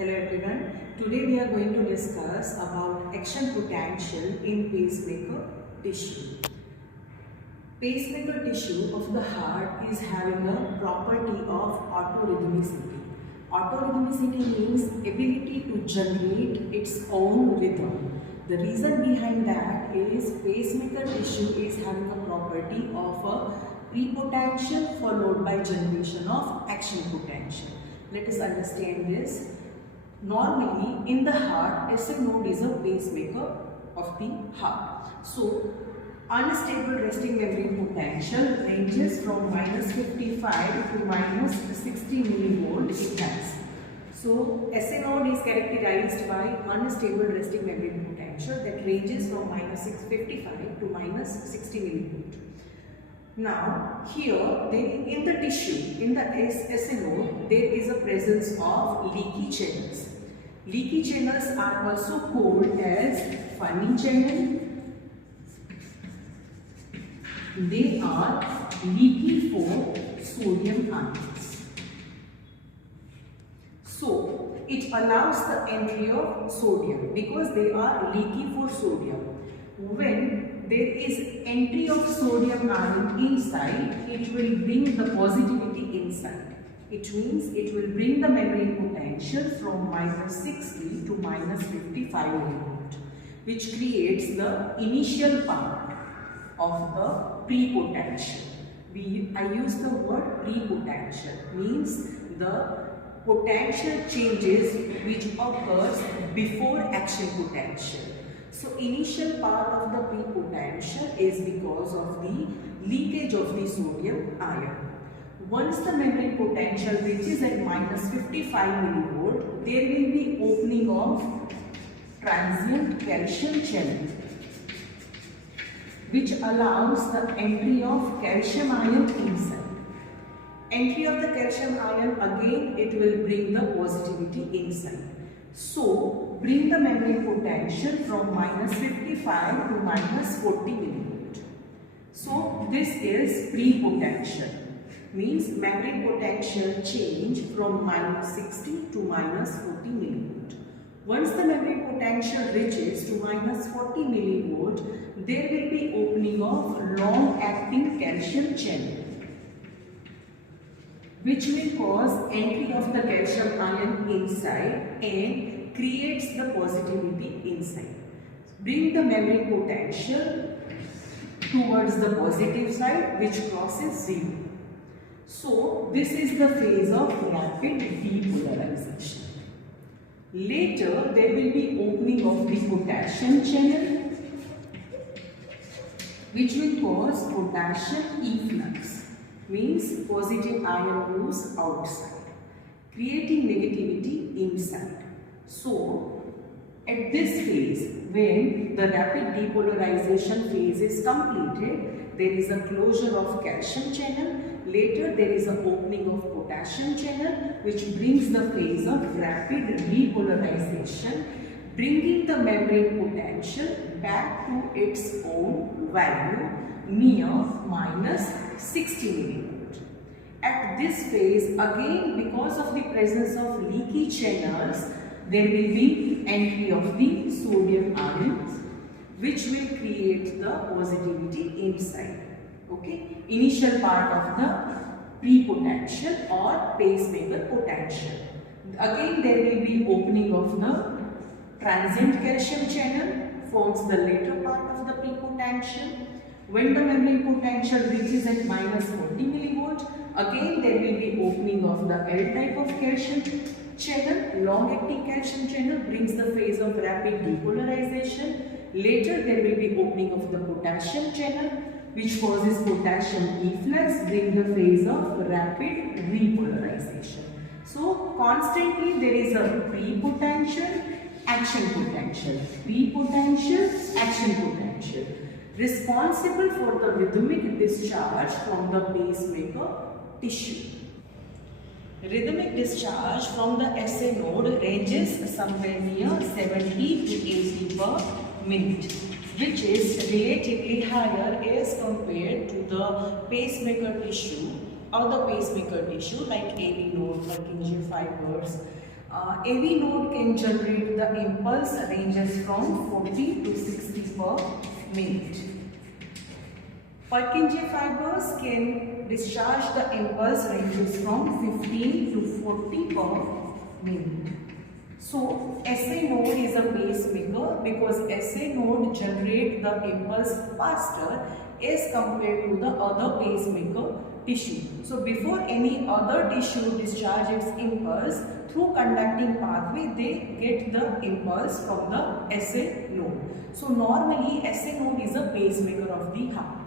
Hello everyone. Today we are going to discuss about action potential in pacemaker tissue. Pacemaker tissue of the heart is having a property of autorhythmicity. Autorhythmicity means ability to generate its own rhythm. The reason behind that is pacemaker tissue is having a property of a prepotential followed by generation of action potential. Let us understand this. Normally, in the heart, SA node is a pacemaker of the heart. So, unstable resting membrane potential ranges from minus 55 to minus 60 millivolt it has. So, SA node is characterized by unstable resting membrane potential that ranges from minus 655 to minus 60 millivolt. Now, here in the tissue, in the SA node, there is a presence of leaky channels. Leaky channels are also called as funny channel. They are leaky for sodium ions. So, it allows the entry of sodium because they are leaky for sodium. When there is entry of sodium ion inside, it will bring the positivity inside. It means it will bring the membrane potential from minus 60 to minus 55 millivolt, which creates the initial part of the prepotential. I use the word prepotential, means the potential changes which occurs before action potential. So, initial part of the prepotential is because of the leakage of the sodium ion. Once the membrane potential reaches at minus 55 millivolt, there will be opening of transient calcium channel, which allows the entry of calcium ion inside. Entry of the calcium ion, again it will bring the positivity inside. So, bring the membrane potential from minus 55 to minus 40 millivolt. So, this is prepotential. Means membrane potential change from minus 60 to minus 40 millivolt. Once the membrane potential reaches to minus 40 millivolt, there will be opening of long-acting calcium channel, which will cause entry of the calcium ion inside and creates the positivity inside. Bring the membrane potential towards the positive side, which crosses 0. So, this is the phase of rapid depolarization. Later, there will be opening of the potassium channel, which will cause potassium efflux, means positive ion moves outside, creating negativity inside. So, at this phase, when the rapid depolarization phase is completed, there is a closure of calcium channel. Later, there is an opening of potassium channel, which brings the phase of rapid repolarization, bringing the membrane potential back to its own value near minus 60 millivolt. At this phase, again because of the presence of leaky channels, there will be entry of the sodium ions, which will create the positivity inside. Okay, initial part of the prepotential or pacemaker potential. Again, there will be opening of the transient calcium channel, forms the later part of the prepotential. When the membrane potential reaches at minus 40 millivolt, again there will be opening of the L type of calcium channel. Long-acting calcium channel brings the phase of rapid depolarization. Later, there will be opening of the potassium channel, which causes potassium efflux, bring the phase of rapid repolarization. So, constantly there is a prepotential, action potential, prepotential, action potential, responsible for the rhythmic discharge from the pacemaker tissue. Rhythmic discharge from the SA node ranges somewhere near 70 to 80 per minute, which is relatively higher as compared to the pacemaker tissue, other pacemaker tissue like AV node, Purkinje fibers, AV node can generate the impulse ranges from 40 to 60 per minute. Purkinje fibers can discharge the impulse ranges from 15 to 40 per minute. So SA node is a pacemaker because SA node generate the impulse faster as compared to the other pacemaker tissue. So before any other tissue discharge its impulse through conducting pathway, they get the impulse from the SA node. So normally SA node is a pacemaker of the heart.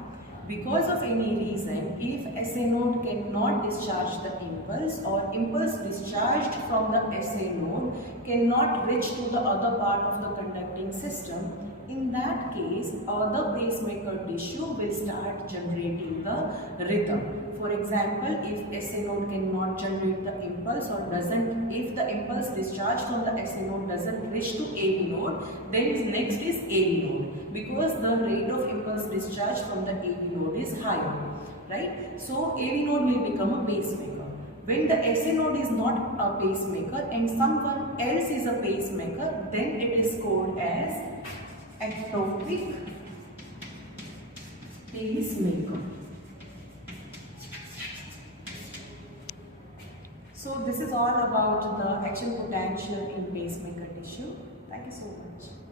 Because of any reason, if SA node cannot discharge the impulse or impulse discharged from the SA node cannot reach to the other part of the conducting system, in that case, other pacemaker tissue will start generating the rhythm. For example, if SA node cannot generate the impulse or if the impulse discharged from the SA node doesn't reach to AV node, then next is AV node, because the rate of impulse discharge from the AV node is higher, right? So AV node will become a pacemaker. When the SA node is not a pacemaker and someone else is a pacemaker, then it is called as ectopic pacemaker. So this is all about the action potential in pacemaker tissue. Thank you so much.